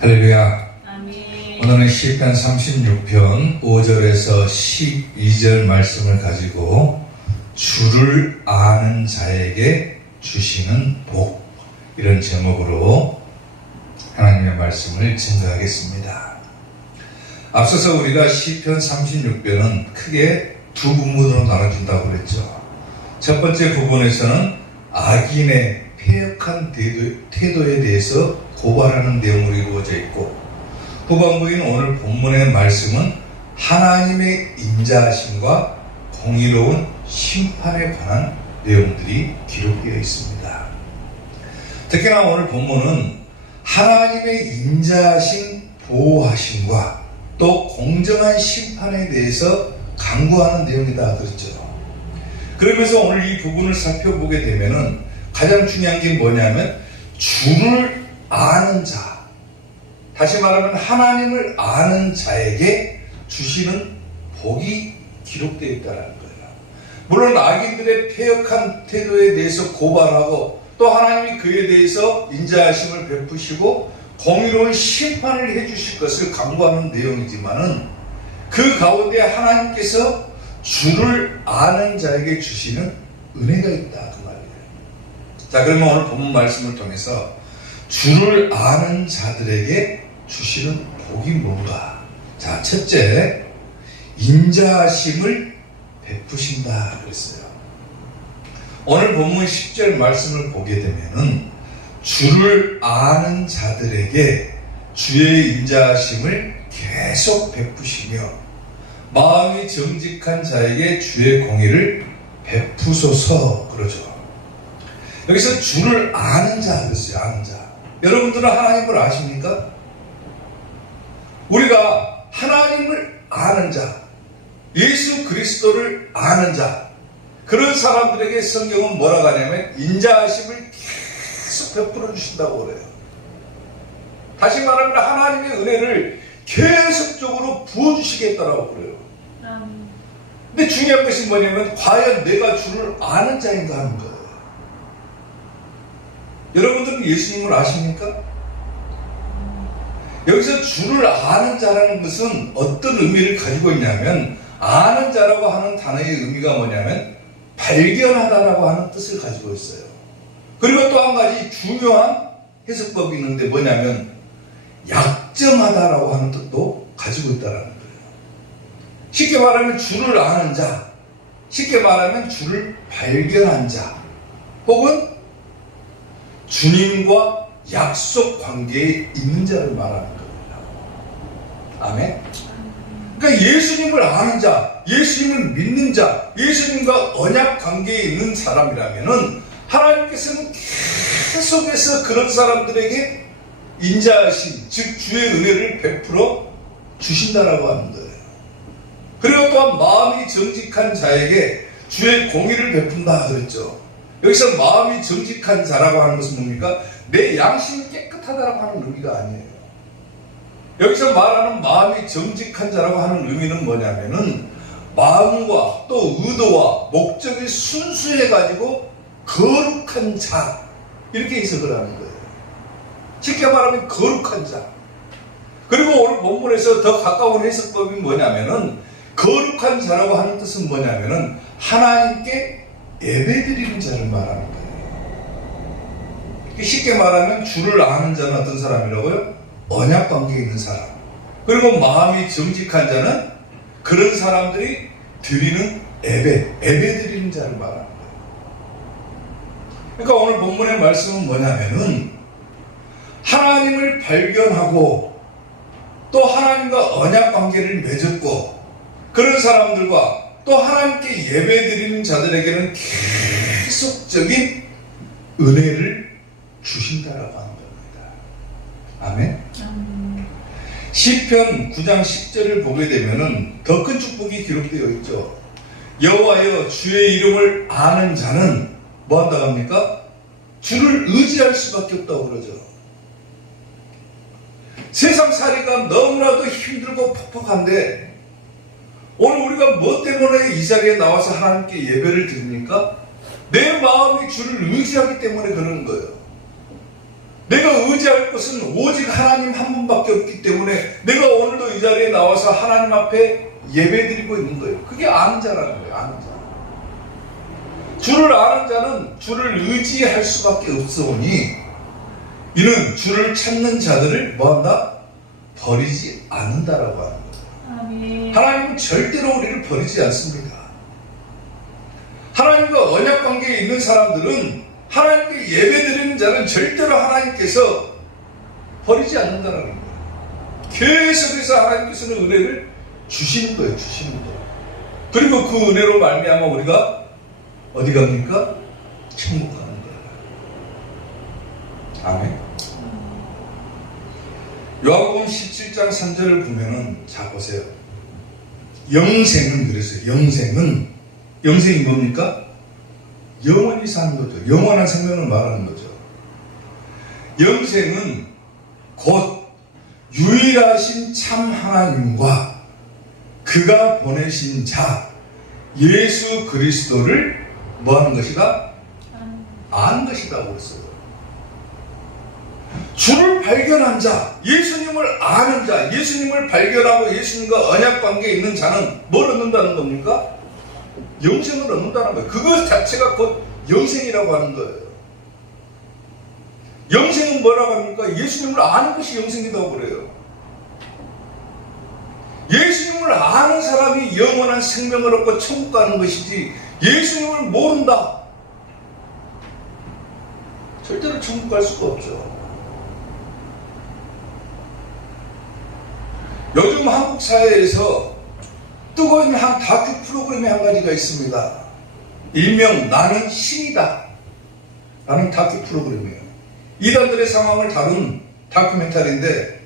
할렐루야. 아멘. 오늘은 시편 36편 5절에서 12절 말씀을 가지고 주를 아는 자에게 주시는 복, 이런 제목으로 하나님의 말씀을 증거하겠습니다. 앞서서 우리가 시편 36편은 크게 두 부분으로 나눠진다고 그랬죠. 첫 번째 부분에서는 악인의 패역한 태도에 대해서 고발하는 내용으로 이루어져 있고, 후반부인 오늘 본문의 말씀은 하나님의 인자하심과 공의로운 심판에 관한 내용들이 기록되어 있습니다. 특히나 오늘 본문은 하나님의 인자하심, 보호하심과 또 공정한 심판에 대해서 강구하는 내용이다 그랬죠. 그러면서 오늘 이 부분을 살펴보게 되면은 가장 중요한 게 뭐냐면 주를 아는 자, 다시 말하면 하나님을 아는 자에게 주시는 복이 기록되어 있다는 거예요. 물론 악인들의 패역한 태도에 대해서 고발하고 또 하나님이 그에 대해서 인자하심을 베푸시고 공의로운 심판을 해주실 것을 강구하는 내용이지만은 그 가운데 하나님께서 주를 아는 자에게 주시는 은혜가 있다 그 말이에요. 자, 그러면 오늘 본문 말씀을 통해서 주를 아는 자들에게 주시는 복이 뭔가? 자, 첫째, 인자하심을 베푸신다 그랬어요. 오늘 본문 10절 말씀을 보게 되면은 주를 아는 자들에게 주의 인자하심을 계속 베푸시며 마음이 정직한 자에게 주의 공의를 베푸소서 그러죠. 여기서 주를 아는 자 그랬어요. 아는 자. 여러분들은 하나님을 아십니까? 우리가 하나님을 아는 자, 예수 그리스도를 아는 자, 그런 사람들에게 성경은 뭐라고 하냐면 인자하심을 계속 베풀어 주신다고 그래요. 다시 말하면 하나님의 은혜를 계속적으로 부어주시겠다라고 그래요. 근데 중요한 것이 뭐냐면 과연 내가 주를 아는 자인가 하는 거예요. 여러분들은 예수님을 아십니까? 여기서 주를 아는 자라는 것은 어떤 의미를 가지고 있냐면, 아는 자라고 하는 단어의 의미가 뭐냐면 발견하다라고 하는 뜻을 가지고 있어요. 그리고 또 한 가지 중요한 해석법이 있는데 뭐냐면 약점하다라고 하는 뜻도 가지고 있다는 거예요. 쉽게 말하면 주를 아는 자, 쉽게 말하면 주를 발견한 자, 혹은 주님과 약속 관계에 있는 자를 말하는 겁니다. 아멘? 그러니까 예수님을 아는 자, 예수님을 믿는 자, 예수님과 언약 관계에 있는 사람이라면은 하나님께서는 계속해서 그런 사람들에게 인자하심, 즉 주의 은혜를 베풀어 주신다라고 하는 거예요. 그리고 또한 마음이 정직한 자에게 주의 공의를 베푼다 그랬죠. 여기서 마음이 정직한 자라고 하는 것은 뭡니까? 내 양심이 깨끗하다라고 하는 의미가 아니에요. 여기서 말하는 마음이 정직한 자라고 하는 의미는 뭐냐면은 마음과 또 의도와 목적이 순수해가지고 거룩한 자, 이렇게 해석을 하는 거예요. 쉽게 말하면 거룩한 자. 그리고 오늘 본문에서 더 가까운 해석법이 뭐냐면은 거룩한 자라고 하는 뜻은 뭐냐면은 하나님께 예배드리는 자를 말하는 거예요. 쉽게 말하면 주를 아는 자는 어떤 사람이라고요? 언약 관계에 있는 사람. 그리고 마음이 정직한 자는 그런 사람들이 드리는 예배드리는 자를 말하는 거예요. 그러니까 오늘 본문의 말씀은 뭐냐면은 하나님을 발견하고 또 하나님과 언약 관계를 맺었고 그런 사람들과 또 하나님께 예배드리는 자들에게는 계속적인 은혜를 주신다라고 하는 겁니다. 아멘? 시편 9장 10절을 보게 되면은 더 큰 축복이 기록되어 있죠. 여호와여 주의 이름을 아는 자는 뭐 한다고 합니까? 주를 의지할 수밖에 없다고 그러죠. 세상 살이가 너무나도 힘들고 퍽퍽한데 오늘 우리가 뭐 때문에 이 자리에 나와서 하나님께 예배를 드립니까? 내 마음이 주를 의지하기 때문에 그러는 거예요. 내가 의지할 것은 오직 하나님 한 분밖에 없기 때문에 내가 오늘도 이 자리에 나와서 하나님 앞에 예배드리고 있는 거예요. 그게 아는 자라는 거예요. 아는 자. 주를 아는 자는 주를 의지할 수밖에 없으니 이는 주를 찾는 자들을 뭐한다? 버리지 않는다라고 하는 거예요. 아멘. 하나님은 절대로 우리를 버리지 않습니다. 하나님과 언약 관계에 있는 사람들은 하나님께 예배드리는 자는 절대로 하나님께서 버리지 않는다는 거예요. 계속해서 하나님께서는 은혜를 주시는 거예요. 주시는 거예요. 그리고 그 은혜로 말미암아 우리가 어디 갑니까? 천국 가는 거예요. 아멘. 요한복음 17장 3절을 보면은 자 보세요. 영생은 그랬어요. 영생이 뭡니까? 영원히 사는 거죠. 영원한 생명을 말하는 거죠. 영생은 곧 유일하신 참 하나님과 그가 보내신 자 예수 그리스도를 뭐하는 것이다? 아는 것이라고 했어요. 주를 발견한 자, 예수님을 아는 자, 예수님을 발견하고 예수님과 언약 관계에 있는 자는 뭘 얻는다는 겁니까? 영생을 얻는다는 거예요. 그것 자체가 곧 영생이라고 하는 거예요. 영생은 뭐라고 합니까? 예수님을 아는 것이 영생이라고 그래요. 예수님을 아는 사람이 영원한 생명을 얻고 천국 가는 것이지 예수님을 모른다. 절대로 천국 갈 수가 없죠. 요즘 한국 사회에서 뜨고 있는 한 다큐 프로그램이 한 가지가 있습니다. 일명 나는 신이다 라는 다큐 프로그램이에요. 이단들의 상황을 다룬 다큐멘터리인데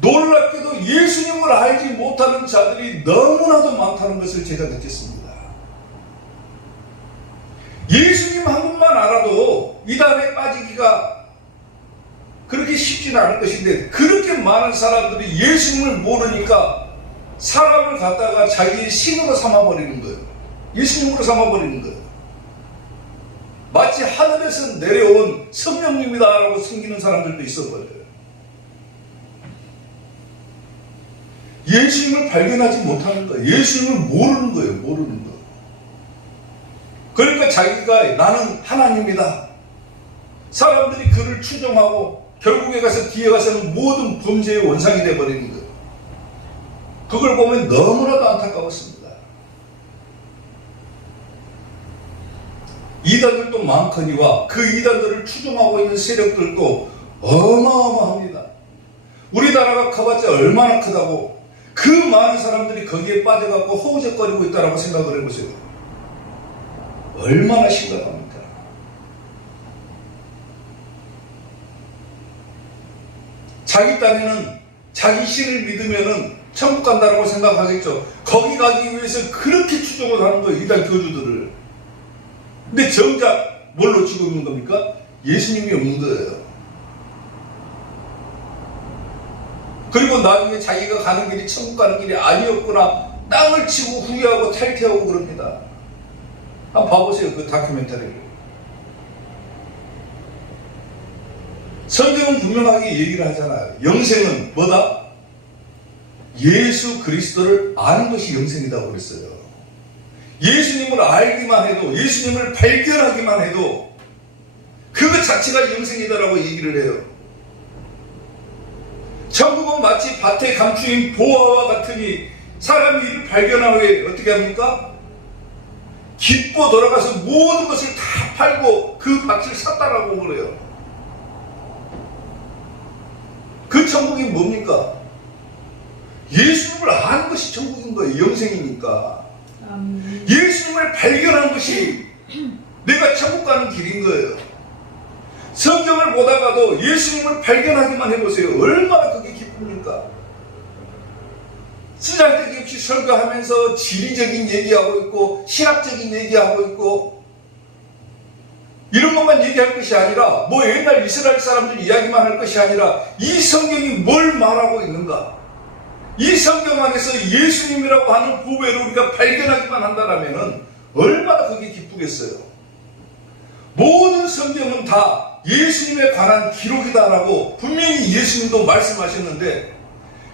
놀랍게도 예수님을 알지 못하는 자들이 너무나도 많다는 것을 제가 느꼈습니다. 예수님 한 분만 알아도 이단에 빠지기가 그렇게 쉽지는 않을 것인데 그렇게 많은 사람들이 예수님을 모르니까 사람을 갖다가 자기의 신으로 삼아버리는 거예요. 예수님으로 삼아버리는 거예요. 마치 하늘에서 내려온 성령님이다라고 숨기는 사람들도 있어버려요. 예수님을 발견하지 못하는 거예요. 예수님을 모르는 거예요. 모르는 거. 그러니까 자기가 나는 하나님이다. 사람들이 그를 추종하고 결국에 가서 뒤에 가서는 모든 범죄의 원상이 되어버리는 거예요. 그걸 보면 너무나도 안타까웠습니다. 이단들도 많거니와 그 이단들을 추종하고 있는 세력들도 어마어마합니다. 우리나라가 커봤자 얼마나 크다고 그 많은 사람들이 거기에 빠져갖고 허우적거리고 있다라고 생각을 해보세요. 얼마나 심각합니까? 자기 딴에는 자기 신을 믿으면은 천국 간다라고 생각하겠죠. 거기 가기 위해서 그렇게 추종을 하는 거예요. 이단 교주들을. 근데 정작 뭘 놓치고 있는 겁니까? 예수님이 없는 거예요. 그리고 나중에 자기가 가는 길이 천국 가는 길이 아니었구나 땅을 치고 후회하고 탈퇴하고 그럽니다. 한번 봐보세요. 그 다큐멘터리를. 성경은 분명하게 얘기를 하잖아요. 영생은 뭐다? 예수 그리스도를 아는 것이 영생이라고 그랬어요. 예수님을 알기만 해도, 예수님을 발견하기만 해도 그것 자체가 영생이다라고 얘기를 해요. 천국은 마치 밭에 감추인 보화와 같으니 사람이 이를 발견한 후에 어떻게 합니까? 기뻐 돌아가서 모든 것을 다 팔고 그 밭을 샀다라고 그래요. 그 천국이 뭡니까? 예수님을 아는 것이 천국인 거예요. 영생이니까. 예수님을 발견한 것이 내가 천국 가는 길인 거예요. 성경을 보다가도 예수님을 발견하기만 해보세요. 얼마나 그게 기쁩니까? 쓰잘데기 없이 설교하면서 지리적인 얘기하고 있고 신학적인 얘기하고 있고 이런 것만 얘기할 것이 아니라 뭐 옛날 이스라엘 사람들 이야기만 할 것이 아니라 이 성경이 뭘 말하고 있는가? 이 성경 안에서 예수님이라고 하는 보배를 우리가 발견하기만 한다면 얼마나 그게 기쁘겠어요. 모든 성경은 다 예수님에 관한 기록이다라고 분명히 예수님도 말씀하셨는데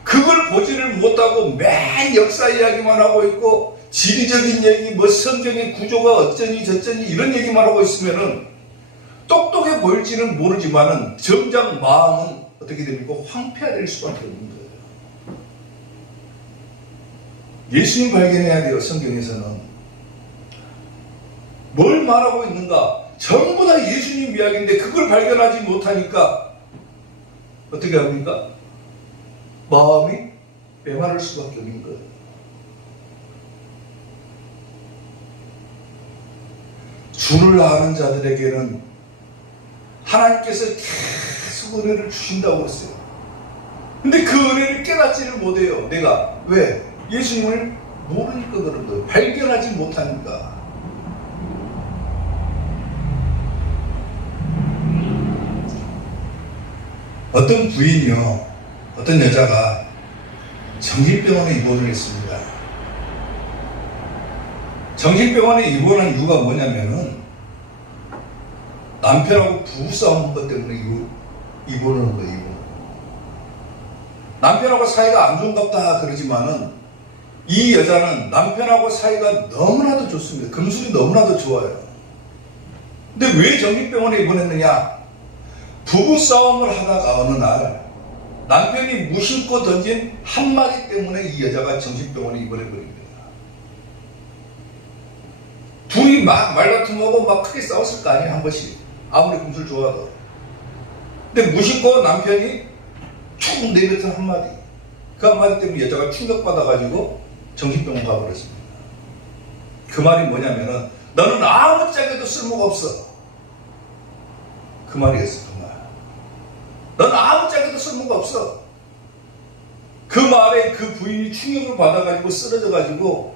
그걸 보지를 못하고 맨 역사 이야기만 하고 있고 지리적인 얘기, 뭐 성경의 구조가 어쩌니 저쩌니 이런 얘기만 하고 있으면은 똑똑해 보일지는 모르지만은 정작 마음은 어떻게 됩니까? 황폐화될 수밖에 없는 거예요. 예수님 발견해야 돼요. 성경에서는 뭘 말하고 있는가? 전부 다 예수님 이야기인데 그걸 발견하지 못하니까 어떻게 합니까? 마음이 메마를 수밖에 없는 거예요. 주를 아는 자들에게는 하나님께서 계속 은혜를 주신다고 했어요. 근데 그 은혜를 깨닫지를 못해요. 내가. 왜? 예수님을 모르니까 그런 거예요. 발견하지 못하니까. 어떤 부인이요, 어떤 여자가 정신병원에 입원을 했습니다. 정신병원에 입원한 이유가 뭐냐면은 남편하고 부부싸움 한 것 때문에 입원을 한 거예요. 남편하고 사이가 안 좋은갑다 그러지만은 이 여자는 남편하고 사이가 너무나도 좋습니다. 금술이 너무나도 좋아요. 근데 왜 정신병원에 입원했느냐? 부부싸움을 하다가 어느 날 남편이 무심코 던진 한마디 때문에 이 여자가 정신병원에 입원해버립니다. 둘이 막 말다툼하고 막 크게 싸웠을 거 아니에요, 한 번씩. 아무리 금술 좋아하도. 근데 무심코 남편이 툭 내뱉은 한마디. 그 한마디 때문에 여자가 충격받아가지고 정신병원 가버렸습니다. 그 말이 뭐냐면은 너는 아무짝에도 쓸모가 없어. 그 말이었어, 그 말. 너는 아무짝에도 쓸모가 없어. 그 말에 그 부인이 충격을 받아가지고 쓰러져가지고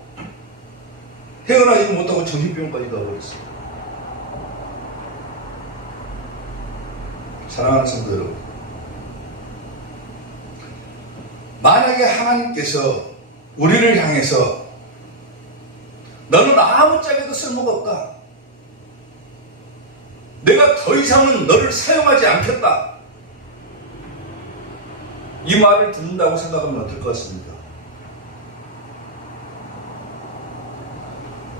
헤어나지도 못하고 정신병원까지 가버렸어요. 사랑하는 성도 여러분, 만약에 하나님께서 우리를 향해서 너는 아무짝에도 쓸모가 없다, 내가 더 이상은 너를 사용하지 않겠다, 이 말을 듣는다고 생각하면 어떨 것 같습니까?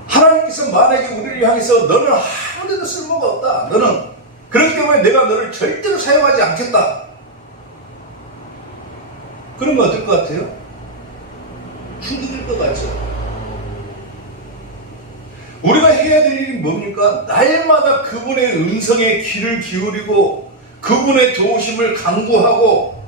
하나님께서 만약에 우리를 향해서 너는 아무데도 쓸모가 없다, 너는 그렇기 때문에 내가 너를 절대로 사용하지 않겠다, 그러면 어떨 것 같아요? 충격일 것 같죠? 우리가 해야 될 일이 뭡니까? 날마다 그분의 음성에 귀를 기울이고 그분의 도우심을 간구하고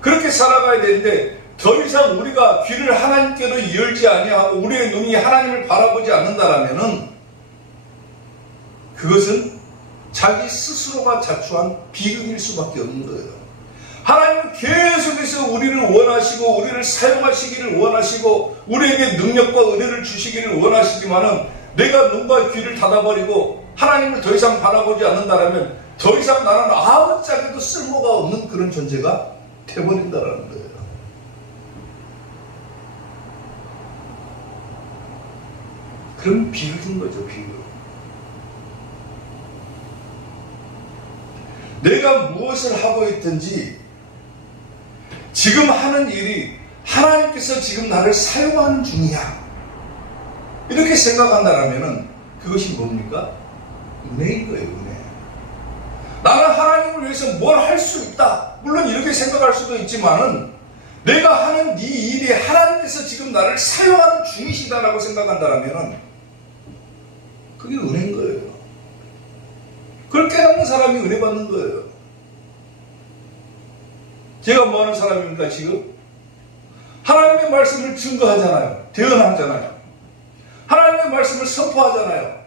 그렇게 살아가야 되는데, 더 이상 우리가 귀를 하나님께로 열지 아니하고 우리의 눈이 하나님을 바라보지 않는다라면은 그것은 자기 스스로가 자초한 비극일 수밖에 없는 거예요. 하나님은 계속해서 우리를 원하시고 우리를 사용하시기를 원하시고 우리에게 능력과 은혜를 주시기를 원하시지만은 내가 눈과 귀를 닫아버리고 하나님을 더 이상 바라보지 않는다라면 더 이상 나는 아무짝에도 쓸모가 없는 그런 존재가 돼버린다라는 거예요. 그럼 비극인 거죠, 비극. 내가 무엇을 하고 있든지 지금 하는 일이 하나님께서 지금 나를 사용하는 중이야, 이렇게 생각한다면 그것이 뭡니까? 은혜인 거예요, 은혜. 나는 하나님을 위해서 뭘 할 수 있다, 물론 이렇게 생각할 수도 있지만은 내가 하는 이 일이 하나님께서 지금 나를 사용하는 중이시다라고 생각한다면 그게 은혜인 거예요. 그걸 깨닫는 사람이 은혜 받는 거예요. 제가 뭐 하는 사람입니까, 지금? 하나님의 말씀을 증거하잖아요. 대언하잖아요. 하나님의 말씀을 선포하잖아요.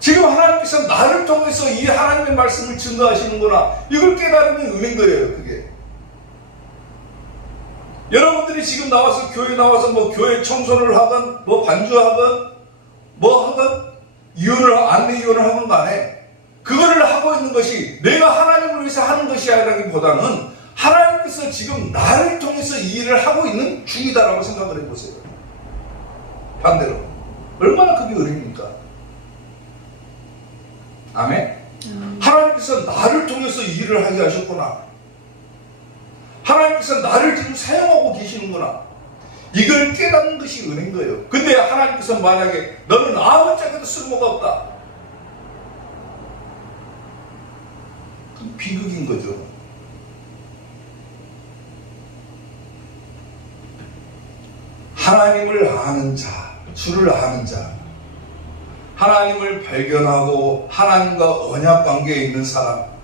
지금 하나님께서 나를 통해서 이 하나님의 말씀을 증거하시는구나, 이걸 깨달으면 은혜인 거예요, 그게. 여러분들이 지금 나와서 교회 나와서 뭐 교회 청소를 하건 뭐 반주하건 뭐 하건 안내 이혼을 하건 간에 그거를 하고 있는 것이 내가 하나님을 위해서 하는 것이 아니라기보다는 하나님께서 지금 나를 통해서 이 일을 하고 있는 중이다라고 생각을 해보세요. 반대로 얼마나 그게 은혜입니까? 아멘. 일을 하게 하셨구나. 하나님께서 나를 지금 사용하고 계시는구나. 이걸 깨닫는 것이 은혜인 거예요. 근데 하나님께서 만약에 너는 아무 짝에도 쓸모가 없다. 그건 비극인 거죠. 하나님을 아는 자, 주를 아는 자, 하나님을 발견하고 하나님과 언약 관계에 있는 사람,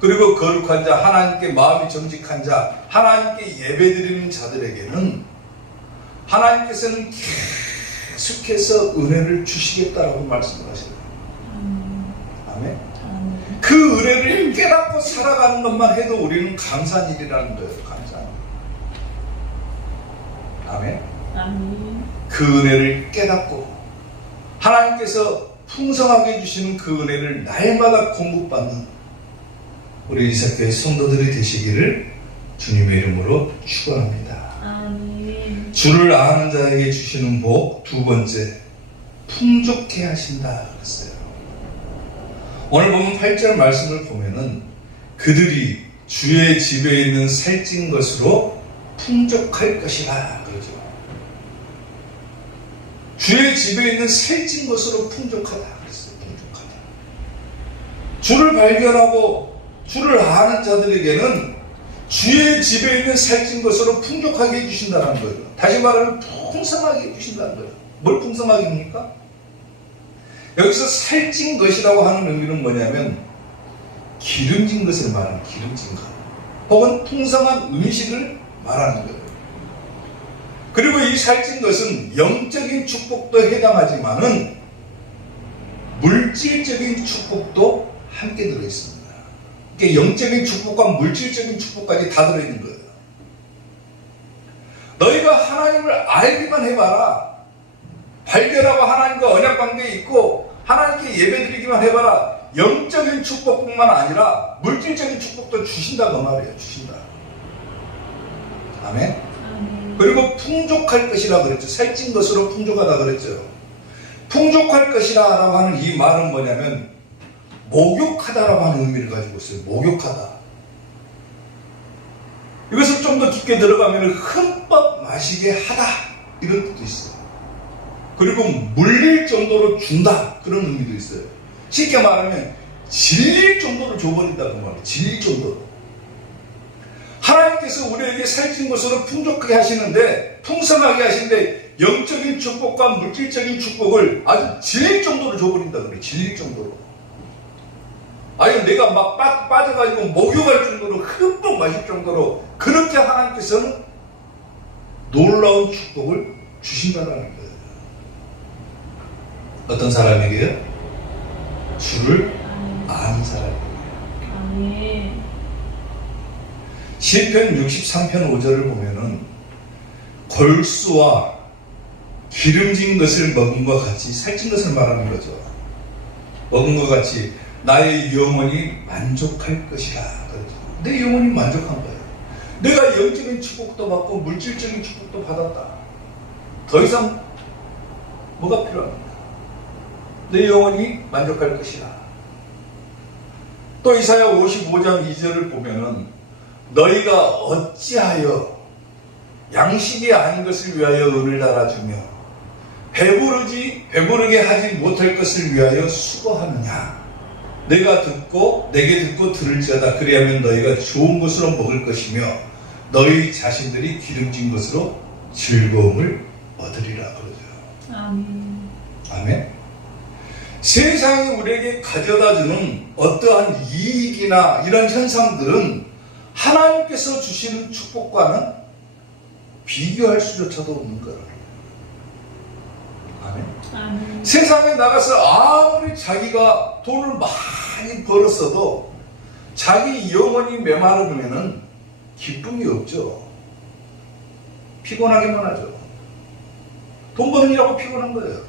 그리고 거룩한 자, 하나님께 마음이 정직한 자, 하나님께 예배드리는 자들에게는 하나님께서는 계속해서 은혜를 주시겠다라고 말씀을 하시는 거예요. 아멘. 그 은혜를 깨닫고 살아가는 것만 해도 우리는 감사한 일이라는 거예요. 감사한 일. 아멘. 그 은혜를 깨닫고 하나님께서 풍성하게 해주시는 그 은혜를 날마다 공급받는 우리 이사교회 성도들이 되시기를 주님의 이름으로 축원합니다. 아멘. 주를 아는 자에게 주시는 복, 두 번째, 풍족해 하신다 그랬어요. 오늘 보면 8절 말씀을 보면은 그들이 주의 집에 있는 살찐 것으로 풍족할 것이라 그러죠. 주의 집에 있는 살찐 것으로 풍족하다 그랬어요. 풍족하다. 주를 발견하고 주를 아는 자들에게는 주의 집에 있는 살찐 것으로 풍족하게 해주신다는 거예요. 다시 말하면 풍성하게 해주신다는 거예요. 뭘 풍성하게 합니까? 여기서 살찐 것이라고 하는 의미는 뭐냐면 기름진 것을 말하는 기름진 것 혹은 풍성한 음식을 말하는 거예요. 그리고 이 살찐 것은 영적인 축복도 해당하지만은 물질적인 축복도 함께 들어있습니다. 그러니까 영적인 축복과 물질적인 축복까지 다 들어있는 거예요. 너희가 하나님을 알기만 해봐라. 발견하고 하나님과 언약관계에 있고 하나님께 예배드리기만 해봐라. 영적인 축복뿐만 아니라 물질적인 축복도 주신다 그 말이에요. 주신다. 아멘. 그리고 풍족할 것이라 그랬죠. 살찐 것으로 풍족하다 그랬죠. 풍족할 것이라 라고 하는 이 말은 뭐냐면 목욕하다라고 하는 의미를 가지고 있어요. 목욕하다. 이것을 좀 더 깊게 들어가면 흠뻑 마시게 하다 이런 뜻도 있어요. 그리고 물릴 정도로 준다 그런 의미도 있어요. 쉽게 말하면 질릴 정도로 줘버린다 그 말이에요. 질릴 정도로. 하나님께서 우리에게 살찐 것으로 풍족하게 하시는데 풍성하게 하시는데 영적인 축복과 물질적인 축복을 아주 질릴 정도로 줘버린다 그래요. 질릴 정도로. 아니 내가 막 빠져가지고 목욕할 정도로 흠뻑 마실 정도로 그렇게 하나님께서는 놀라운 축복을 주신다는 거예요. 어떤 사람에게요? 주를 아는 사람에게. 시편 63편 5절을 보면은 골수와 기름진 것을 먹은 것 같이 살찐 것을 말하는 거죠. 먹은 것 같이 나의 영혼이 만족할 것이라 그러죠. 내 영혼이 만족한 거예요. 내가 영적인 축복도 받고 물질적인 축복도 받았다. 더 이상 뭐가 필요합니까? 내 영혼이 만족할 것이라. 또 이사야 55장 2절을 보면은 너희가 어찌하여 양식이 아닌 것을 위하여 은을 달아주며 배부르게 하지 못할 것을 위하여 수고하느냐. 내게 듣고 들을지어다. 그리하면 너희가 좋은 것으로 먹을 것이며 너희 자신들이 기름진 것으로 즐거움을 얻으리라 그러죠. 아멘. 아멘. 세상이 우리에게 가져다주는 어떠한 이익이나 이런 현상들은 하나님께서 주시는 축복과는 비교할 수조차도 없는 거라고. 아멘. 아멘. 세상에 나가서 아무리 자기가 돈을 많이 벌었어도 자기 영혼이 메마르면은 기쁨이 없죠. 피곤하기만 하죠. 돈 버느냐고 피곤한 거예요.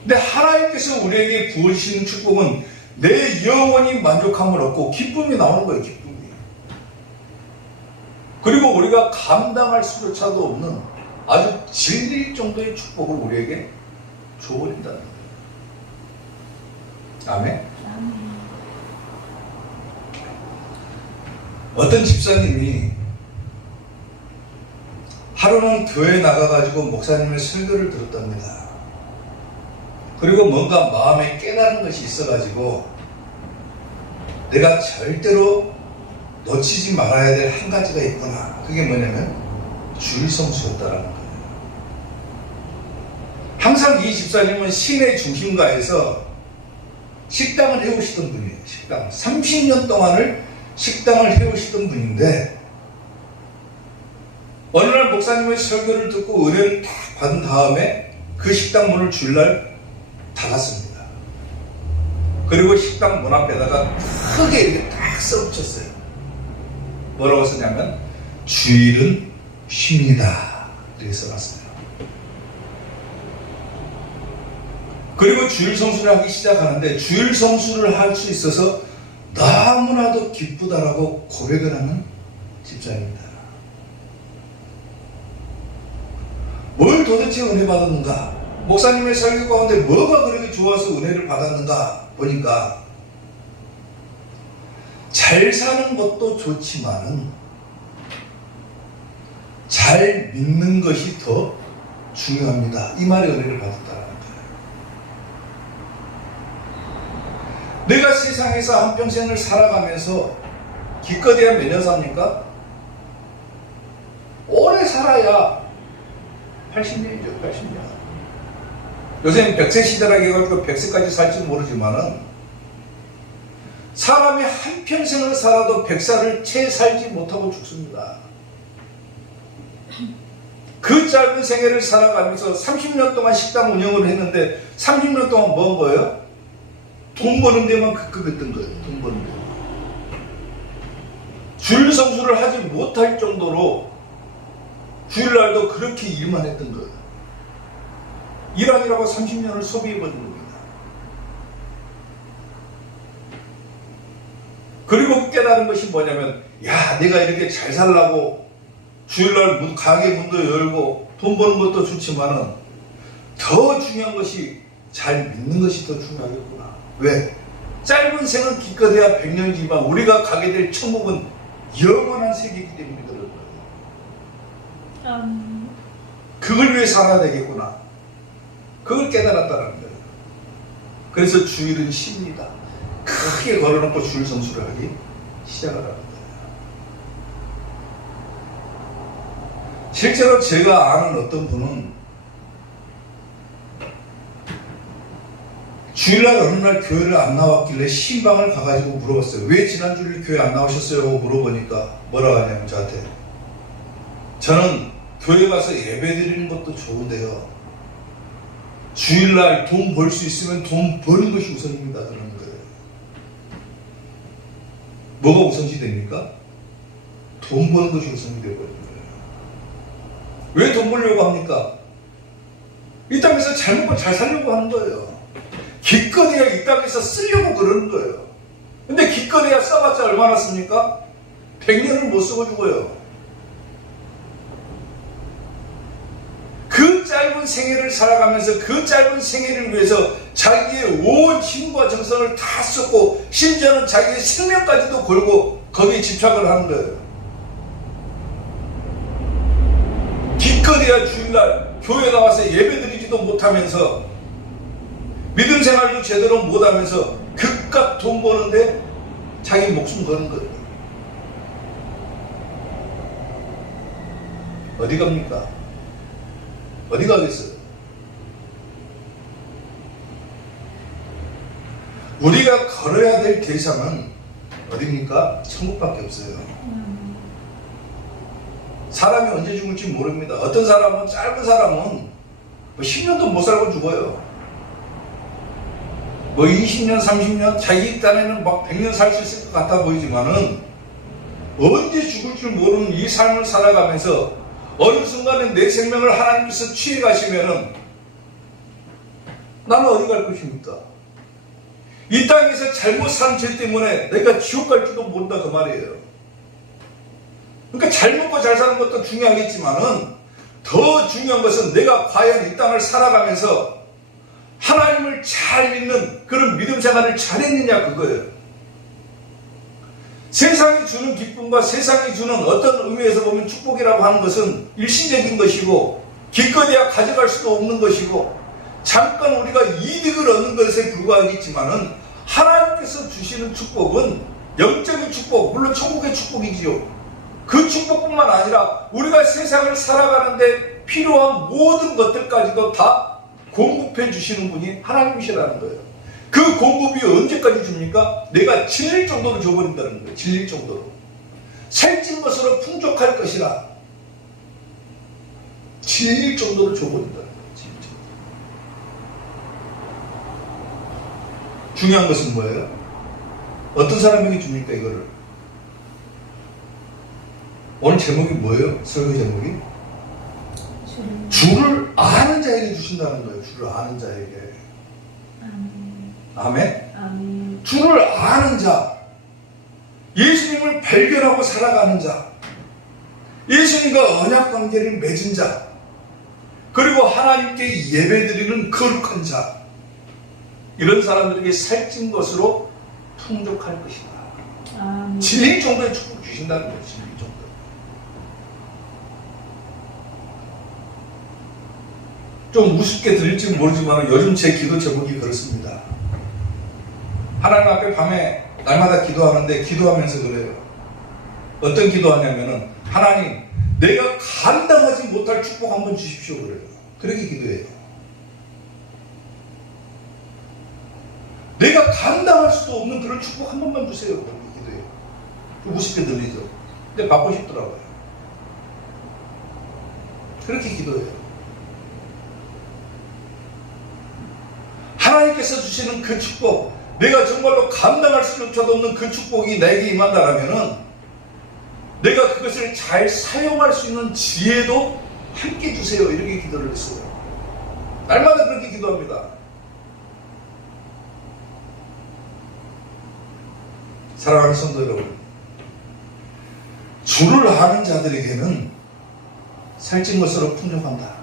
근데 하나님께서 우리에게 부어주시는 축복은 내 영혼이 만족함을 얻고 기쁨이 나오는 거예요. 기쁨이. 그리고 우리가 감당할 수조차도 없는 아주 질릴 정도의 축복을 우리에게 줘버린다는 거예요. 아멘. 어떤 집사님이 하루는 교회에 나가가지고 목사님의 설교를 들었답니다. 그리고 뭔가 마음에 깨달은 것이 있어가지고 내가 절대로 놓치지 말아야 될 한 가지가 있구나. 그게 뭐냐면 주일 성수였다라는 거예요. 항상 이 집사님은 시내 중심가에서 식당을 해오시던 분이에요. 식당. 30년 동안을 식당을 해오시던 분인데 어느 날 목사님의 설교를 듣고 은혜를 딱 받은 다음에 그 식당 문을 주일날 닫았습니다. 그리고 식당 문 앞에다가 크게 이렇게 딱 써붙였어요. 뭐라고 쓰냐면 주일은 쉼니다. 이렇게 써놨어요. 그리고 주일 성수를 하기 시작하는데 주일 성수를 할 수 있어서 너무나도 기쁘다라고 고백을 하는 집사입니다. 뭘 도대체 은혜 받았는가? 목사님의 설교 가운데 뭐가 그렇게 좋아서 은혜를 받았는가 보니까 잘 사는 것도 좋지만은 잘 믿는 것이 더 중요합니다. 이 말에 은혜를 받았다는 거예요. 내가 세상에서 한평생을 살아가면서 기껏해야 몇 년 삽니까? 오래 살아야 80년이죠. 80년. 요새는 100세 시대라고 해가지고 100세까지 살지 모르지만은 사람이 한평생을 살아도 100살을 채 살지 못하고 죽습니다. 그 짧은 생애를 살아가면서 30년 동안 식당 운영을 했는데 30년 동안 뭐 한 거예요? 돈 버는 데만 급급했던 거예요. 돈 버는 데. 주일 성수를 하지 못할 정도로 주일날도 그렇게 일만 했던 거예요. 일하느라고 30년을 소비해버린 겁니다. 그리고 깨달은 것이 뭐냐면 야 내가 이렇게 잘 살라고 주일날 가게 문도 열고 돈 버는 것도 좋지만은 더 중요한 것이 잘 믿는 것이 더 중요하겠구나. 왜? 짧은 생은 기껏해야 100년이지만 우리가 가게 될 천국은 영원한 세계이기 때문에 그런 거예요. 그걸 위해 살아야 되겠구나. 그걸 깨달았다는 거예요. 그래서 주일은 쉽니다. 크게 걸어놓고 주일 성수를 하기 시작하라는 거예요. 실제로 제가 아는 어떤 분은 주일날 어느 날 교회를 안 나왔길래 신방을 가가지고 물어봤어요. 왜 지난주일 교회 안 나오셨어요? 물어보니까 뭐라고 하냐면 저한테 저는 교회 가서 예배 드리는 것도 좋은데요. 주일날 돈 벌 수 있으면 돈 버는 것이 우선입니다. 그러는 거예요. 뭐가 우선시 됩니까? 돈 버는 것이 우선이 되어버리는 거예요. 왜 돈 벌려고 합니까? 이 땅에서 잘 먹고 잘 살려고 하는 거예요. 기껏해야 이 땅에서 쓰려고 그러는 거예요. 근데 기껏해야 써봤자 얼마나 씁니까? 100년을 못 쓰고 죽어요. 그 짧은 생애를 살아가면서 그 짧은 생애를 위해서 자기의 온 힘과 정성을 다 쏟고 심지어는 자기의 생명까지도 걸고 거기에 집착을 하는 거예요. 기껏해야 주일날 교회 나와서 예배드리지도 못하면서 믿음 생활도 제대로 못하면서 그깟 돈 버는데 자기 목숨 거는 거예요. 어디 갑니까? 어디 가겠어요? 우리가 걸어야 될 대상은 어디입니까? 천국밖에 없어요. 사람이 언제 죽을지 모릅니다. 어떤 사람은 짧은 사람은 뭐 10년도 못 살고 죽어요. 뭐 20년, 30년 자기 딴에는 막 100년 살 수 있을 것 같아 보이지만은 언제 죽을 줄 모르는 이 삶을 살아가면서 어느 순간에 내 생명을 하나님께서 취해 가시면은 나는 어디 갈 것입니까? 이 땅에서 잘못 산 죄 때문에 내가 지옥 갈지도 모른다 그 말이에요. 그러니까 잘 먹고 잘 사는 것도 중요하겠지만은 더 중요한 것은 내가 과연 이 땅을 살아가면서 하나님을 잘 믿는 그런 믿음 생활을 잘했느냐 그거예요. 세상이 주는 기쁨과 세상이 주는 어떤 의미에서 보면 축복이라고 하는 것은 일시적인 것이고 기껏해야 가져갈 수도 없는 것이고 잠깐 우리가 이득을 얻는 것에 불과하겠지만은 하나님께서 주시는 축복은 영적인 축복, 물론 천국의 축복이지요. 그 축복뿐만 아니라 우리가 세상을 살아가는데 필요한 모든 것들까지도 다 공급해 주시는 분이 하나님이시라는 거예요. 그 공급이 언제까지 줍니까? 내가 질릴 정도로 줘버린다는 거예요. 질릴 정도로. 살찐 것으로 풍족할 것이라. 질릴 정도로 줘버린다는 거예요. 질릴 정도로. 중요한 것은 뭐예요? 어떤 사람에게 줍니까 이거를? 오늘 제목이 뭐예요? 설교 제목이? 주를 아는 자에게 주신다는 거예요. 주를 아는 자에게. 아멘? 아멘. 주를 아는 자, 예수님을 발견하고 살아가는 자, 예수님과 언약 관계를 맺은 자, 그리고 하나님께 예배드리는 거룩한 자, 이런 사람들에게 살찐 것으로 풍족할 것이다. 아멘. 질릴 정도의 축복 주신다는 거예요. 질릴 정도. 좀 우습게 들릴지 모르지만 요즘 제 기도 제목이 그렇습니다. 하나님 앞에 밤에 날마다 기도하는데 기도하면서 그래요. 어떤 기도하냐면은 하나님 내가 감당하지 못할 축복 한번 주십시오 그래요. 그렇게 기도해요. 내가 감당할 수도 없는 그런 축복 한 번만 주세요. 그렇게 기도해요. 좀 우습게 들리죠. 근데 받고 싶더라고요. 그렇게 기도해요. 하나님께서 주시는 그 축복, 내가 정말로 감당할 수조차도 없는 그 축복이 나에게 임한다라면은 내가 그것을 잘 사용할 수 있는 지혜도 함께 주세요. 이렇게 기도를 했어요. 날마다 그렇게 기도합니다. 사랑하는 성도 여러분, 주를 아는 자들에게는 살찐 것으로 풍족한다.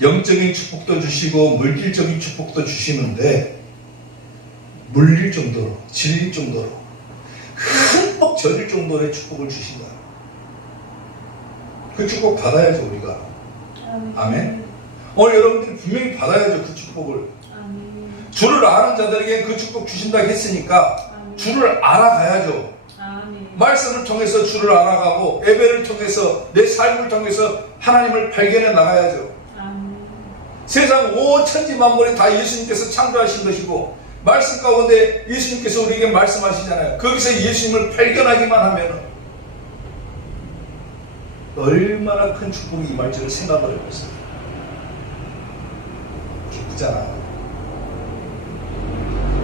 영적인 축복도 주시고 물질적인 축복도 주시는데 물릴 정도로, 질릴 정도로, 흠뻑 젖을 정도의 축복을 주신다. 그 축복 받아야죠 우리가. 아멘. 오늘 여러분들이 분명히 받아야죠 그 축복을. 아멘. 주를 아는 자들에게 그 축복 주신다 했으니까 아멘. 주를 알아가야죠. 아멘. 말씀을 통해서 주를 알아가고 예배를 통해서 내 삶을 통해서 하나님을 발견해 나가야죠. 아멘. 세상 온 천지 만물이 다 예수님께서 창조하신 것이고 말씀 가운데 예수님께서 우리에게 말씀하시잖아요. 거기서 예수님을 발견하기만 하면 얼마나 큰 축복이 임할지를 생각을 해보세요. 기쁘잖아요.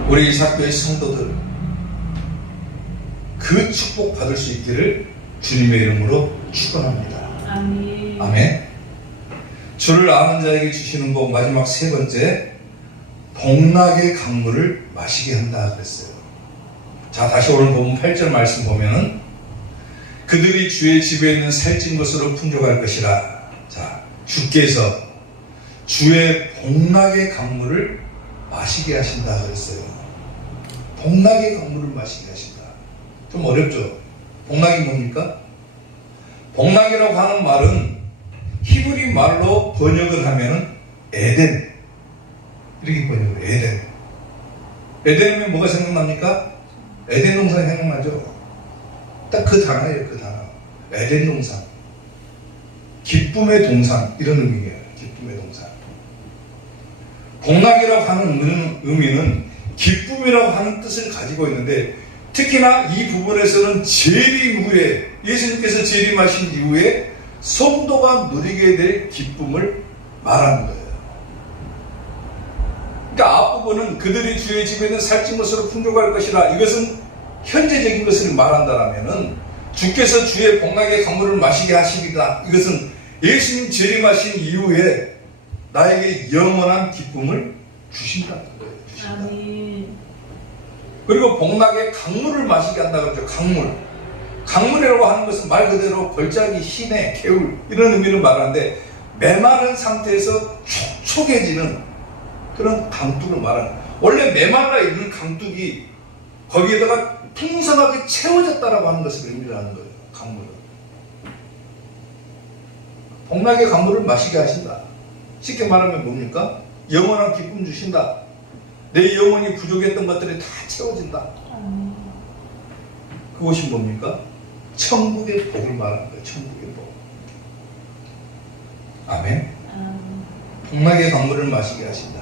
우리 이삭교회 성도들 그 축복 받을 수 있기를 주님의 이름으로 축원합니다. 아멘. 아멘. 주를 아는 자에게 주시는 복 마지막 세 번째, 복락의 강물을 마시게 한다 그랬어요. 자, 다시 오늘 본문 8절 말씀 보면은 그들이 주의 집에 있는 살찐 것으로 풍족할 것이라. 자, 주께서 주의 복락의 강물을 마시게 하신다 그랬어요. 복락의 강물을 마시게 하신다. 좀 어렵죠? 복락이 뭡니까? 복락이라고 하는 말은 히브리 말로 번역을 하면은 에덴, 이렇게 번역을 해요. 에덴. 에덴이면 뭐가 생각납니까? 에덴 동산이 생각나죠? 딱 그 단어예요, 그 단어. 에덴 동산. 기쁨의 동산, 이런 의미예요. 기쁨의 동산. 복락이라고 하는 의미는 기쁨이라고 하는 뜻을 가지고 있는데, 특히나 이 부분에서는 재림 후에, 예수님께서 재림하신 이후에 성도가 누리게 될 기쁨을 말하는 거예요. 그러니까 앞부분은 그들이 주의 집에 있는 살찐 것으로 풍족할 것이라, 이것은 현재적인 것을 말한다라면은 주께서 주의 복락의 강물을 마시게 하시리라, 이것은 예수님 재림하신 이후에 나에게 영원한 기쁨을 주신다는 거예요. 주신다. 아멘. 그리고 복락의 강물을 마시게 한다 그러죠. 강물. 강물이라고 하는 것은 말 그대로 벌짝이, 시내, 개울 이런 의미를 말하는데, 메마른 상태에서 촉촉해지는 그런 강둑을 말하는 거예요. 원래 메말라 있는 강둑이 거기에다가 풍성하게 채워졌다라고 하는 것을 의미하는 거예요. 강물은. 복락의 강물을 마시게 하신다. 쉽게 말하면 뭡니까? 영원한 기쁨 주신다. 내 영혼이 부족했던 것들이 다 채워진다. 아멘. 그것이 뭡니까? 천국의 복을 말하는 거예요. 천국의 복. 아멘. 아멘. 복락의 강물을 마시게 하신다.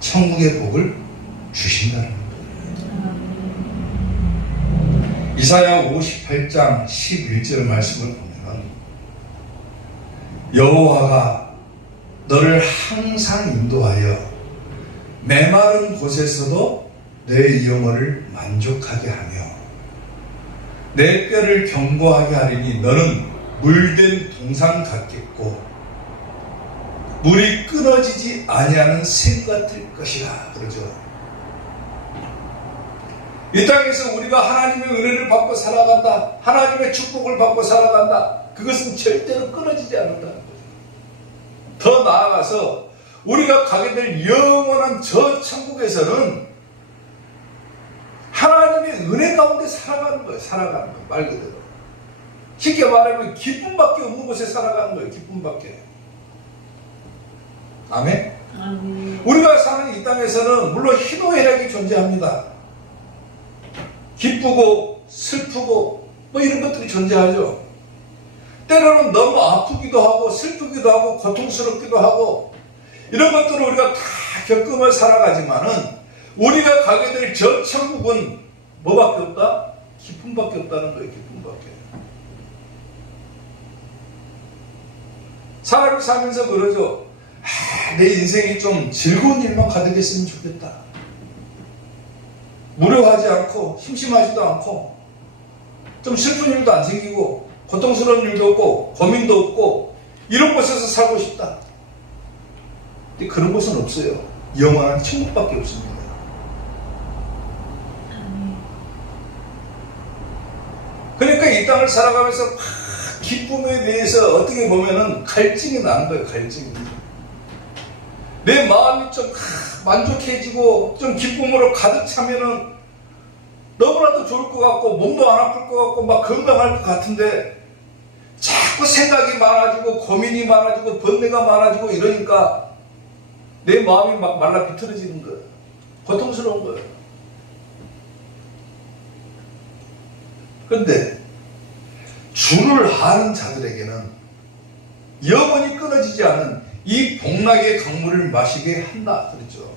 천국의 복을 주신다는 거예요. 아멘. 이사야 58장 11절 말씀을 보면 여호와가 너를 항상 인도하여 메마른 곳에서도 내 영혼을 만족하게 하며 내 뼈를 견고하게 하리니 너는 물된 동산 같겠고 물이 끊어지지 아니하는 샘 같을 것이라 그러죠. 이 땅에서 우리가 하나님의 은혜를 받고 살아간다. 하나님의 축복을 받고 살아간다. 그것은 절대로 끊어지지 않는다는 거죠. 더 나아가서 우리가 가게 될 영원한 저 천국에서는 하나님의 은혜 가운데 살아가는 거예요. 살아가는 거예요. 말 그대로. 쉽게 말하면 기쁨밖에 없는 곳에 살아가는 거예요. 기쁨밖에. 아멘? 아멘. 우리가 사는 이 땅에서는 물론 희노애락이 존재합니다. 기쁘고 슬프고 뭐 이런 것들이 존재하죠. 때로는 너무 아프기도 하고 슬프기도 하고 고통스럽기도 하고 이런 것들을 우리가 다 겪으며 살아가지만은 우리가 가게 될 저 천국은 뭐밖에 없다? 기쁨밖에 없다는 거예요. 기쁨밖에. 사람이 살면서 그러죠. 내 인생이 좀 즐거운 일만 가득했으면 좋겠다. 무료하지 않고 심심하지도 않고 좀 슬픈 일도 안 생기고 고통스러운 일도 없고 고민도 없고 이런 곳에서 살고 싶다. 근데 그런 곳은 없어요. 영원한 천국밖에 없습니다. 아멘. 그러니까 이 땅을 살아가면서 기쁨에 대해서 어떻게 보면은 갈증이 나는 거예요. 갈증이. 내 마음이 좀 만족해지고 좀 기쁨으로 가득 차면은 너무나도 좋을 것 같고 몸도 안 아플 것 같고 막 건강할 것 같은데 자꾸 생각이 많아지고 고민이 많아지고 번뇌가 많아지고 이러니까 내 마음이 막 말라 비틀어지는 거예요. 고통스러운 거예요. 그런데 주를 아는 자들에게는 영원히 끊어지지 않은 이 복락의 강물을 마시게 한다 그랬죠.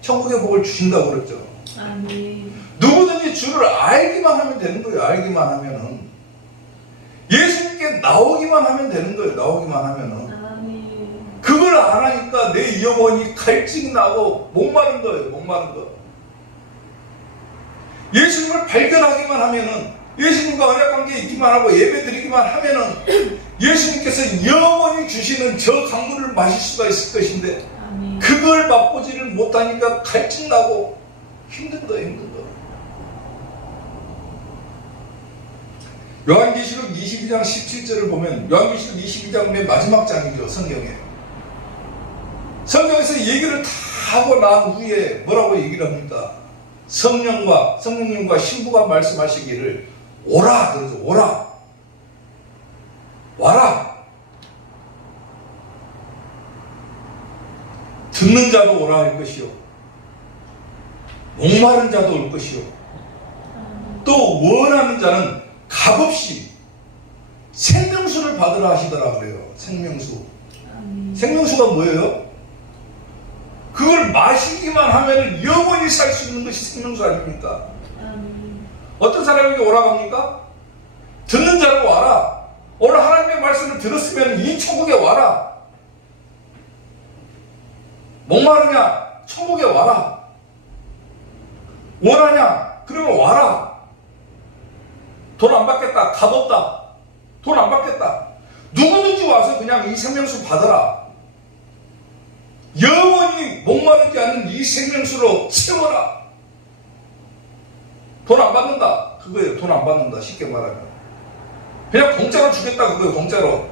천국의 복을 주신다고 그랬죠. 아멘. 누구든지 주를 알기만 하면 되는 거예요. 알기만 하면은 예수님께 나오기만 하면 되는 거예요. 나오기만 하면은 아멘. 그걸 안 하니까 내 영혼이 갈증이 나고 목마른 거예요. 목마른 거. 예수님을 발견하기만 하면은 예수님과 언약관계에 있기만 하고 예배드리기만 하면은 예수님께서 영원히 주시는 저 강물을 마실 수가 있을 것인데 아멘. 그걸 맛보지를 못하니까 갈증나고 힘든 거예요. 힘든 거. 요한계시록 22장 17절을 보면 요한계시록 22장 맨 마지막 장이죠. 성경에. 성경에서 얘기를 다 하고 난 후에 뭐라고 얘기를 합니까? 성령님과 신부가 말씀하시기를 오라 그러죠. 오라. 와라. 듣는 자도 오라 할 것이요. 목마른 자도 올 것이요. 또 원하는 자는 값없이 생명수를 받으라 하시더라 그래요. 생명수. 아멘. 생명수가 뭐예요? 그걸 마시기만 하면 영원히 살 수 있는 것이 생명수 아닙니까? 아멘. 어떤 사람에게 오라고 합니까? 듣는 자로 와라. 오늘 하나님의 말씀을 들었으면 이 천국에 와라. 목마르냐? 천국에 와라. 원하냐? 그러면 와라. 돈 안 받겠다. 값없다. 돈 안 받겠다. 누구든지 와서 그냥 이 생명수 받아라. 영원히 목마르지 않는 이 생명수로 채워라. 돈 안 받는다. 그거예요. 돈 안 받는다. 쉽게 말하면. 그냥 공짜로 주겠다. 그거예요. 공짜로.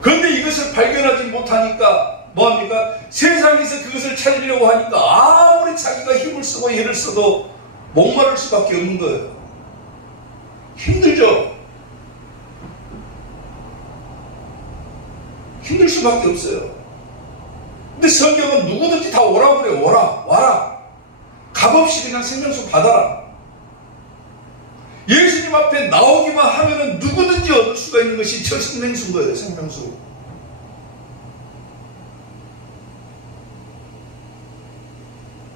그런데 이것을 발견하지 못하니까 뭐합니까? 세상에서 그것을 찾으려고 하니까 아무리 자기가 힘을 쓰고 애를 써도 목마를 수밖에 없는 거예요. 힘들죠? 힘들 수밖에 없어요. 근데 성경은 누구든지 다 오라고 그래. 와라. 값없이 그냥 생명수 받아라. 예수님 앞에 나오기만 하면은 누구든지 얻을 수가 있는 것이 저 생명수인 거예요. 생명수.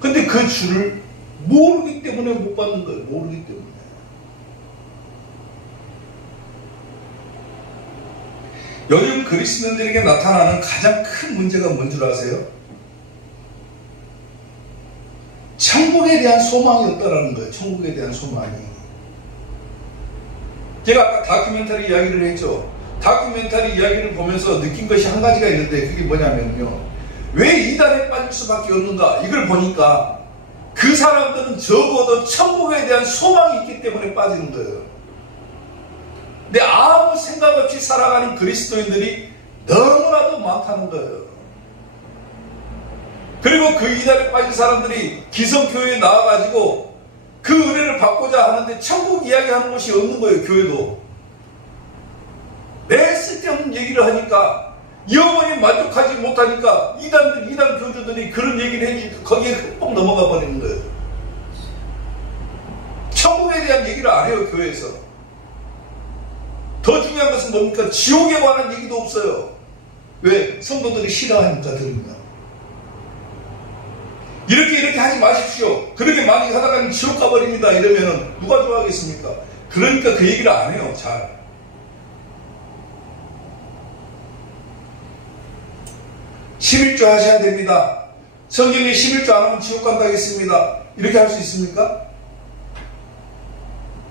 근데 그 줄을 모르기 때문에 못 받는 거예요. 모르기 때문에. 요즘 그리스도인들에게 나타나는 가장 큰 문제가 뭔 줄 아세요? 천국에 대한 소망이 없다라는 거예요. 천국에 대한 소망이. 제가 아까 다큐멘터리 이야기를 했죠. 다큐멘터리 이야기를 보면서 느낀 것이 한 가지가 있는데 그게 뭐냐면요. 왜 이단에 빠질 수밖에 없는가? 이걸 보니까 그 사람들은 적어도 천국에 대한 소망이 있기 때문에 빠지는 거예요. 근데 아무 생각 없이 살아가는 그리스도인들이 너무나도 많다는 거예요. 그리고 그 이단에 빠진 사람들이 기성교회에 나와가지고 그 은혜를 받고자 하는데 천국 이야기하는 곳이 없는 거예요. 교회도. 매 쓸데없는 얘기를 하니까 영원히 만족하지 못하니까 이단 교주들이 그런 얘기를 해주니까 거기에 흠뻑 넘어가 버리는 거예요. 천국에 대한 얘기를 안 해요. 교회에서. 더 중요한 것은 뭡니까? 지옥에 관한 얘기도 없어요. 왜? 성도들이 싫어하니까 들으면. 이렇게 하지 마십시오. 그렇게 많이 하다가는 지옥 가버립니다. 이러면 누가 좋아하겠습니까? 그러니까 그 얘기를 안 해요. 잘. 11조 하셔야 됩니다. 성경에 11조 안 하면 지옥 간다 했습니다. 이렇게 할 수 있습니까?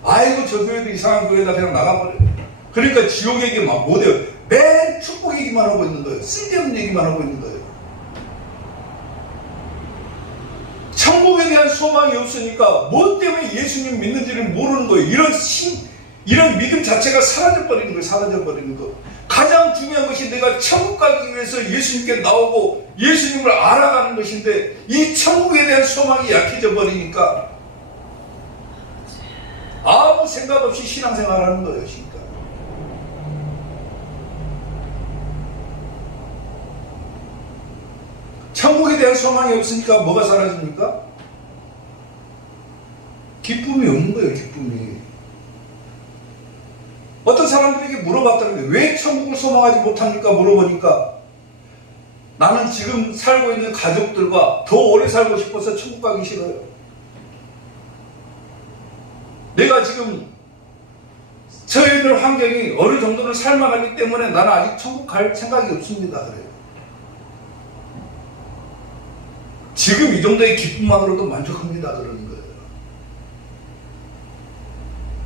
아이고 저 교회도 이상한 교회다 그냥 나가버려요. 그러니까 지옥 얘기 막 못해요. 매일 축복 얘기만 하고 있는 거예요. 쓸데없는 얘기만 하고 있는 거예요. 천국에 대한 소망이 없으니까 뭐 때문에 예수님 믿는지를 모르는 거예요. 이런 믿음 자체가 사라져버리는 거예요. 사라져버리는 거. 가장 중요한 것이 내가 천국 가기 위해서 예수님께 나오고 예수님을 알아가는 것인데 이 천국에 대한 소망이 약해져 버리니까 아무 생각 없이 신앙생활하는 거예요. 진짜. 천국에 대한 소망이 없으니까 뭐가 사라집니까? 기쁨이 없는 거예요. 기쁨이. 어떤 사람들에게 물어봤다는 거예요. 왜 천국을 소망하지 못합니까? 물어보니까 나는 지금 살고 있는 가족들과 더 오래 살고 싶어서 천국 가기 싫어요. 내가 지금 처해 있는 환경이 어느 정도는 살만하기 때문에 나는 아직 천국 갈 생각이 없습니다. 그래요. 지금 이 정도의 기쁨만으로도 만족합니다. 그러는 거예요.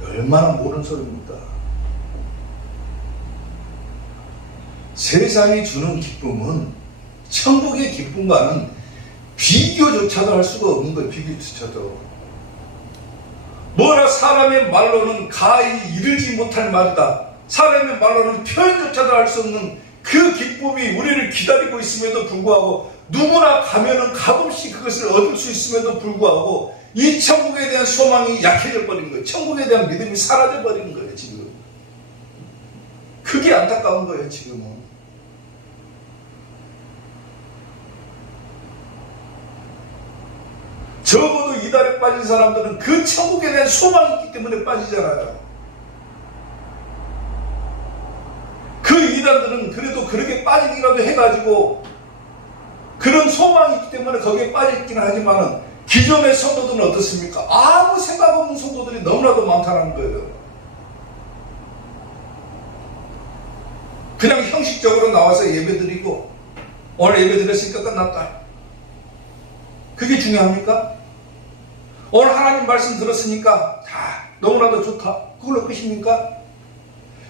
얼마나 모르는 소리입니까? 세상이 주는 기쁨은 천국의 기쁨과는 비교조차도 할 수가 없는 거예요. 비교조차도. 뭐라 사람의 말로는 가히 이르지 못할 말이다. 사람의 말로는 표현조차도 할 수 없는 그 기쁨이 우리를 기다리고 있음에도 불구하고 누구나 가면은 값없이 그것을 얻을 수 있음에도 불구하고 이 천국에 대한 소망이 약해져 버린 거예요. 천국에 대한 믿음이 사라져 버리는 거예요. 지금. 그게 안타까운 거예요. 지금은. 적어도 이단에 빠진 사람들은 그 천국에 대한 소망이 있기 때문에 빠지잖아요. 그 이단들은 그래도 그렇게 빠지기라도 해가지고 그런 소망이 있기 때문에 거기에 빠져있기는 하지만 기존의 성도들은 어떻습니까? 아무 생각 없는 성도들이 너무나도 많다는 거예요. 그냥 형식적으로 나와서 예배드리고 오늘 예배드렸으니까 끝났다. 그게 중요합니까? 오늘 하나님 말씀 들었으니까 너무나도 좋다. 그걸로 끝입니까?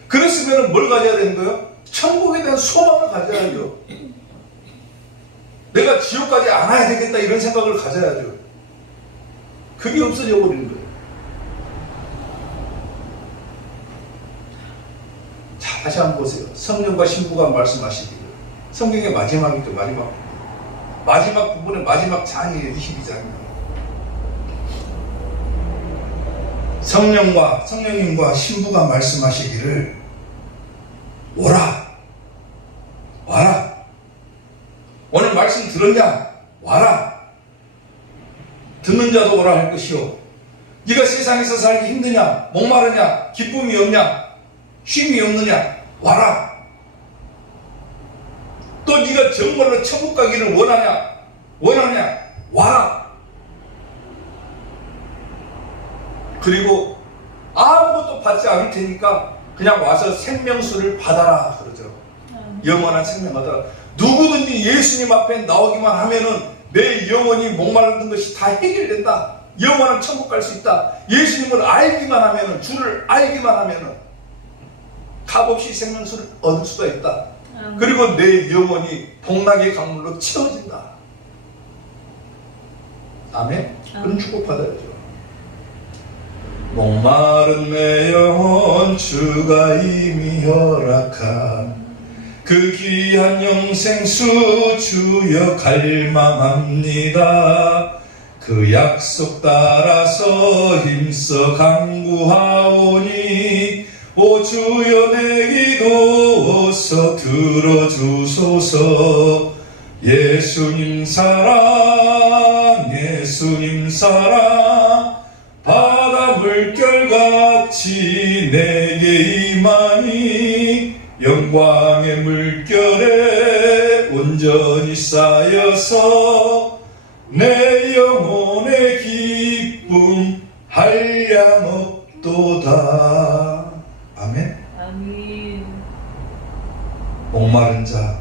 그랬으면 뭘 가져야 되는 거예요? 천국에 대한 소망을 가져야죠. 내가 지옥까지 안 와야 되겠다 이런 생각을 가져야죠. 그게 없어져 버리는 거예요. 자, 다시 한번 보세요. 성령과 신부가 말씀하시기를. 성경의 마지막이죠. 마지막 부분의 마지막 장이에요. 22장이요. 성령님과 신부가 말씀하시기를 오라, 와라. 오늘 말씀 들었냐? 와라. 듣는 자도 오라 할 것이요. 네가 세상에서 살기 힘드냐? 목마르냐? 기쁨이 없냐? 쉼이 없느냐? 와라. 또 네가 정말로 천국 가기를 원하냐? 와라. 그리고 아무것도 받지 않을 테니까 그냥 와서 생명수를 받아라 그러죠. 영원한 생명 받아라. 누구든지 예수님 앞에 나오기만 하면은 내 영혼이 목마르던 것이 다 해결된다. 영원한 천국 갈 수 있다. 예수님을 알기만 하면은, 주를 알기만 하면은 값없이 생명수를 얻을 수가 있다. 그리고 내 영혼이 복락의 강물로 채워진다. 아멘. 그런 축복 받아야죠. 목마른 내 영혼 주가 이미 허락한 그 귀한 영생수 주여 갈망합니다. 그 약속 따라서 힘써 간구하오니 오 주여 내 기도 어서 들어주소서. 예수님 사랑 바다 물결같이 내게 임하니 영광의 물결에 온전히 쌓여서 내 영혼의 기쁨 한량없도다. 아멘. 아멘. 목마른 자,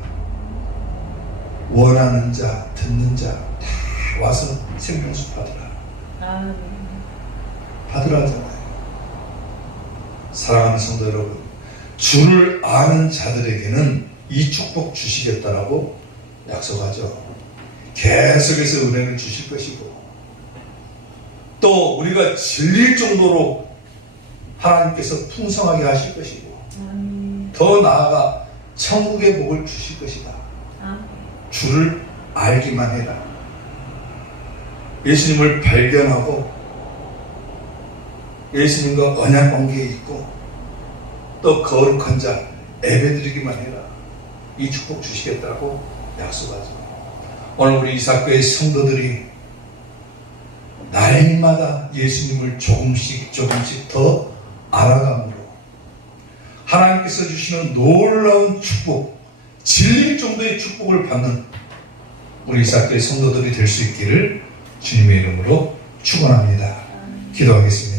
원하는 자, 듣는 자 다 와서 생명수 받으라. 아멘. 받으라 하잖아요. 사랑하는 성도 여러분, 주를 아는 자들에게는 이 축복 주시겠다라고 약속하죠. 계속해서 은혜를 주실 것이고, 또 우리가 질릴 정도로 하나님께서 풍성하게 하실 것이고, 더 나아가 천국의 복을 주실 것이다. 주를 알기만 해라. 예수님을 발견하고 예수님과 언약 관계에 있고 또 거룩한 자 예배드리기만 해라. 이 축복 주시겠다고 약속하죠. 오늘 우리 이사교회 성도들이 날마다 예수님을 조금씩 더 알아감으로 하나님께서 주시는 놀라운 축복, 질릴 정도의 축복을 받는 우리 이사교회 성도들이 될 수 있기를 주님의 이름으로 축원합니다. 기도하겠습니다.